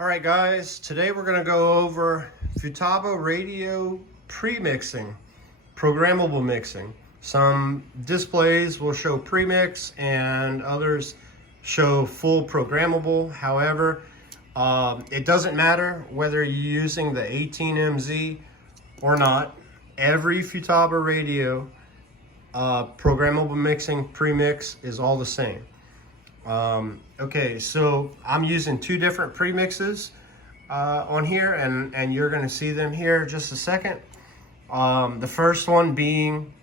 All right, guys, today we're going to go over Futaba radio pre-mixing, programmable mixing. Some displays will show premix and others show full programmable. However, it doesn't matter whether you're using the 18MZ or not. Every Futaba radio programmable mixing premix is all the same. Okay, so I'm using two different premixes on here, and you're going to see them here in just a second. The first one being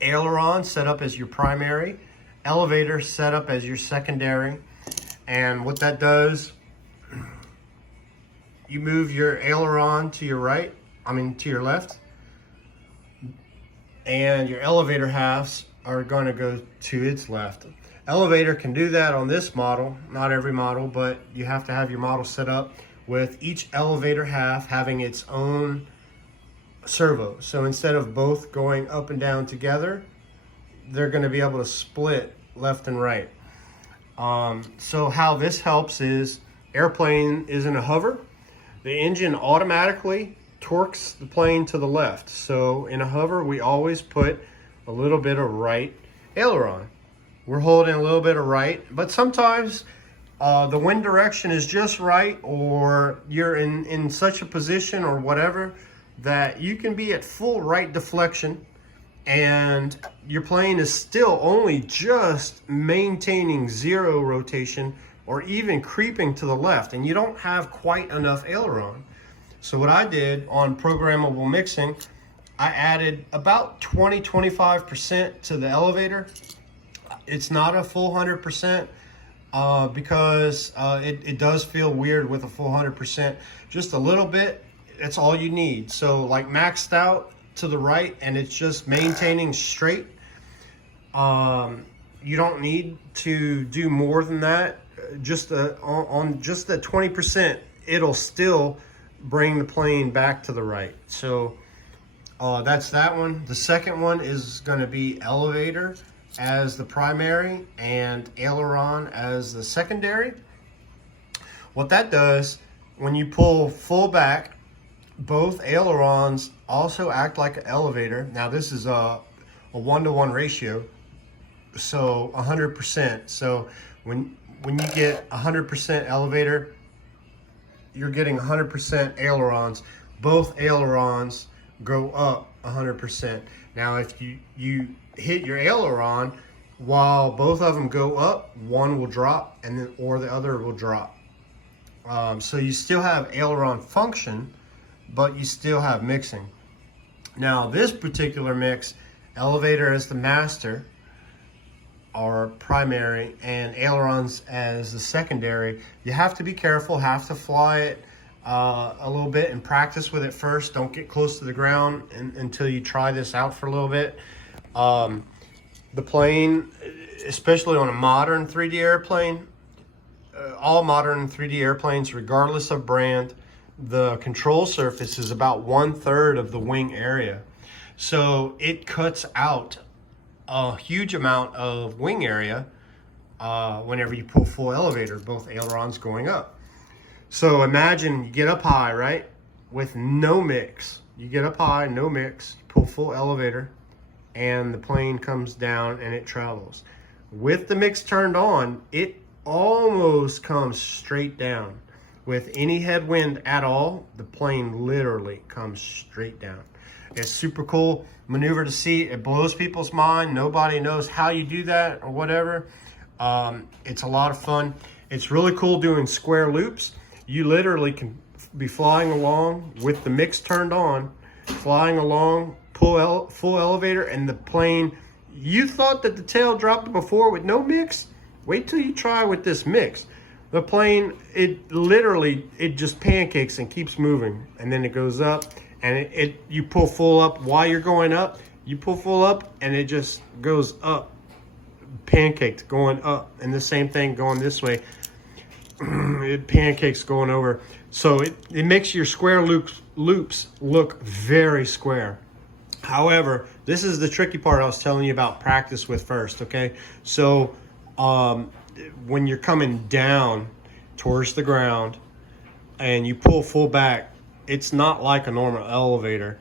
aileron set up as your primary, elevator set up as your secondary. And what that does, you move your aileron to your right, to your left, and your elevator halves are going to go to its left. Elevator can do that on this model, not every model, but you have to have your model set up with each elevator half having its own servo. So instead of both going up and down together, they're going to be able to split left and right. So how this helps is airplane is in a hover. The engine automatically torques the plane to the left. So in a hover, we always put a little bit of right aileron. We're holding a little bit of right, but sometimes the wind direction is just right, or you're in such a position or whatever that you can be at full right deflection and your plane is still only just maintaining zero rotation or even creeping to the left, and you don't have quite enough aileron. So what I did on programmable mixing, I added about 20-25% to the elevator. It's not a full 100% because it does feel weird with a full 100%. Just a little bit, that's all you need. So like maxed out to the right, and it's just maintaining straight. You don't need to do more than that. Just on just the 20%, it'll still bring the plane back to the right. So that's that one. The second one is going to be elevator as the primary and aileron as the secondary. What that does, when you pull full back, both ailerons also act like an elevator. Now this is a 1-to-1 ratio, so 100%. So when you get 100% elevator, you're getting 100% ailerons. Both ailerons go up 100%. Now if you hit your aileron while both of them go up, one will drop and then or the other will drop. So you still have aileron function, but you still have mixing. Now this particular mix, elevator as the master or primary and ailerons as the secondary, you have to be careful, have to fly it a little bit and practice with it first. Don't get close to the ground until you try this out for a little bit. The plane, especially on a modern 3D airplane, all modern 3D airplanes, regardless of brand, the control surface is about 1/3 of the wing area. So it cuts out a huge amount of wing area whenever you pull full elevator, both ailerons going up. So imagine you get up high, right, with no mix. You get up high, no mix, pull full elevator, and the plane comes down and it travels. With the mix turned on, it almost comes straight down. With any headwind at all, the plane literally comes straight down. It's super cool maneuver to see. It blows people's mind. Nobody knows how you do that or whatever. It's a lot of fun. It's really cool doing square loops. You literally can be flying along with the mix turned on, flying along, pull full elevator, and the plane, you thought that the tail dropped before with no mix? Wait till you try with this mix. The plane, it just pancakes and keeps moving, and then it goes up, and you pull full up while you're going up. You pull full up, and it just goes up, pancaked going up, and the same thing going this way. It pancakes going over. So it makes your square loops look very square. However, this is the tricky part I was telling you about practice with first, okay? So when you're coming down towards the ground, and you pull full back, it's not like a normal elevator.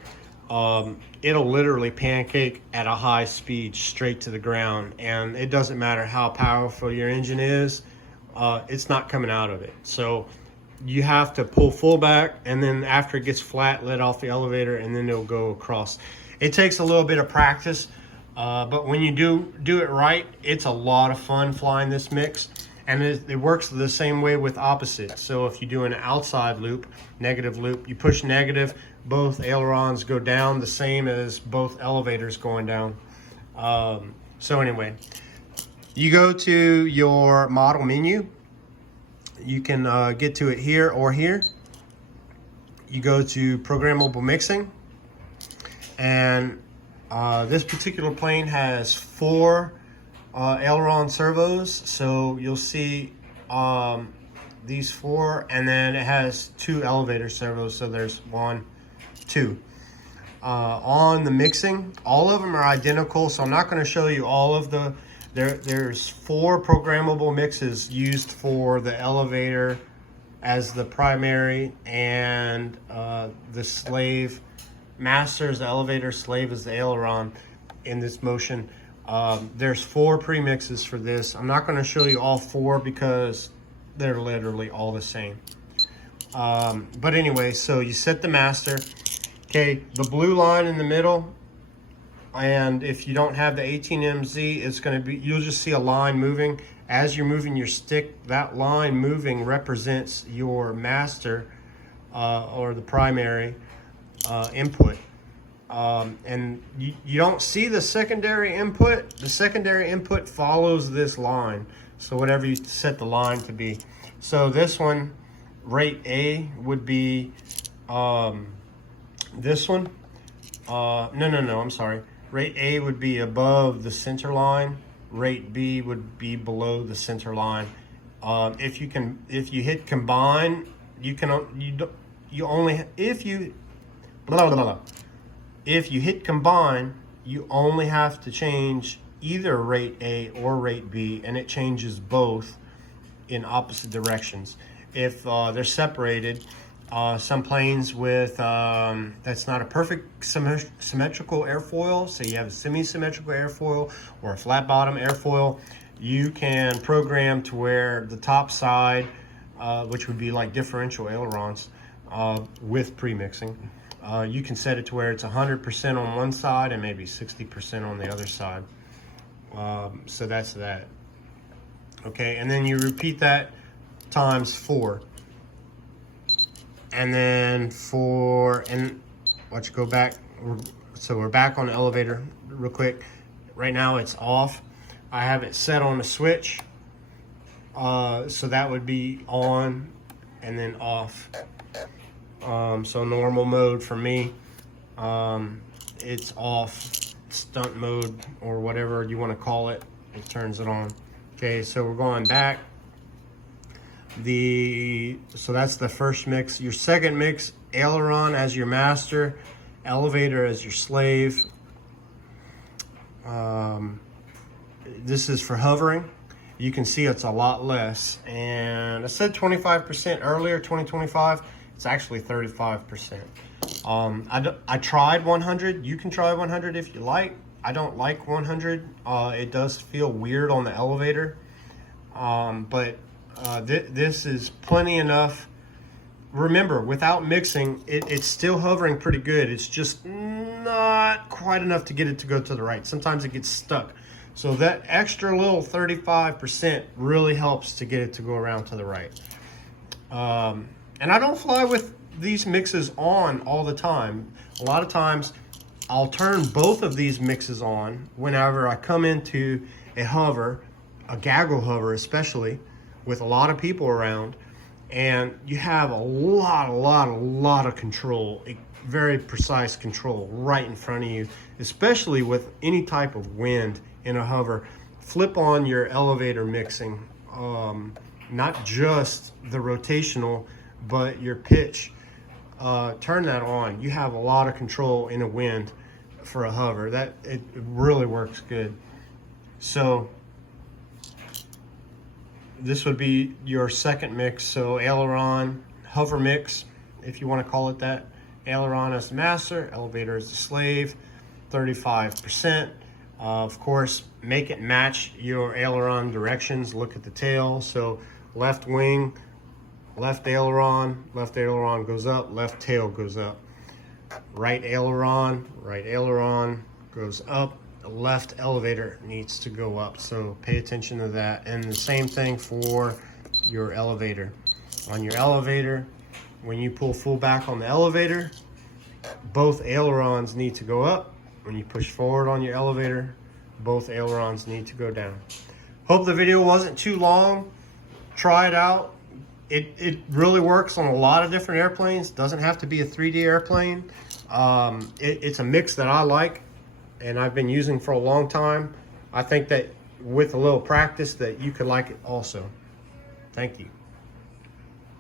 It'll literally pancake at a high speed straight to the ground, and it doesn't matter how powerful your engine is, it's not coming out of it. So you have to pull full back, and then after it gets flat, let off the elevator, and then it'll go across. It takes a little bit of practice, but when you do it right, it's a lot of fun flying this mix. And it works the same way with opposite. So if you do an outside loop, negative loop, you push negative, both ailerons go down the same as both elevators going down. So anyway, you go to your model menu. You can get to it here or here. You go to programmable mixing. And this particular plane has 4 aileron servos, so you'll see these 4, and then it has 2 elevator servos, so there's 1, 2. On the mixing, all of them are identical, so I'm not going to show you all of the, there's 4 programmable mixes used for the elevator as the primary, and the slave master is the elevator, slave is the aileron in this motion. There's 4 premixes for this. I'm not going to show you all 4 because they're literally all the same. But anyway, so you set the master. Okay, the blue line in the middle, and if you don't have the 18MZ, it's going to be, you'll just see a line moving. As you're moving your stick, that line moving represents your master or the primary input. And you don't see the secondary input. The secondary input follows this line. So whatever you set the line to be. So this one, rate A would be this one. No, I'm sorry. Rate A would be above the center line. Rate B would be below the center line. If you hit combine, if you hit combine, you only have to change either rate A or rate B, and it changes both in opposite directions. If they're separated, some planes with, that's not a perfect symmetrical airfoil, so you have a semi-symmetrical airfoil or a flat bottom airfoil, you can program to where the top side, which would be like differential ailerons with premixing, you can set it to where it's 100% on one side and maybe 60% on the other side. So that's that. Okay, and then you repeat that times 4. And then let's go back. So we're back on the elevator real quick. Right now it's off. I have it set on a switch. So that would be on and then off. So normal mode for me, it's off. Stunt mode or whatever you want to call it, it turns it on. Okay, so we're going back. So that's the first mix. Your second mix, aileron as your master, elevator as your slave. This is for hovering. You can see it's a lot less, and I said 25% earlier, 2025. It's actually 35%. I tried 100. You can try 100 if you like. I don't like 100. It does feel weird on the elevator, but this is plenty enough. Remember, without mixing, it's still hovering pretty good. It's just not quite enough to get it to go to the right. Sometimes it gets stuck. So that extra little 35% really helps to get it to go around to the right. And I don't fly with these mixes on all the time. A lot of times I'll turn both of these mixes on whenever I come into a hover, a gaggle hover especially, with a lot of people around, and you have a lot of control, very precise control right in front of you, especially with any type of wind in a hover. Flip on your elevator mixing, not just the rotational, but your pitch. Turn that on. You have a lot of control in a wind for a hover. It really works good. So this would be your second mix. So aileron, hover mix, if you want to call it that. Aileron as the master, elevator as the slave, 35%. Of course, make it match your aileron directions. Look at the tail. So left wing, left aileron goes up, left tail goes up. Right aileron goes up, left elevator needs to go up. So pay attention to that. And the same thing for your elevator. On your elevator, when you pull full back on the elevator, both ailerons need to go up. When you push forward on your elevator, both ailerons need to go down. Hope the video wasn't too long. Try it out. It really works on a lot of different airplanes. Doesn't have to be a 3D airplane. It's a mix that I like and I've been using for a long time. I think that with a little practice that you could like it also. Thank you.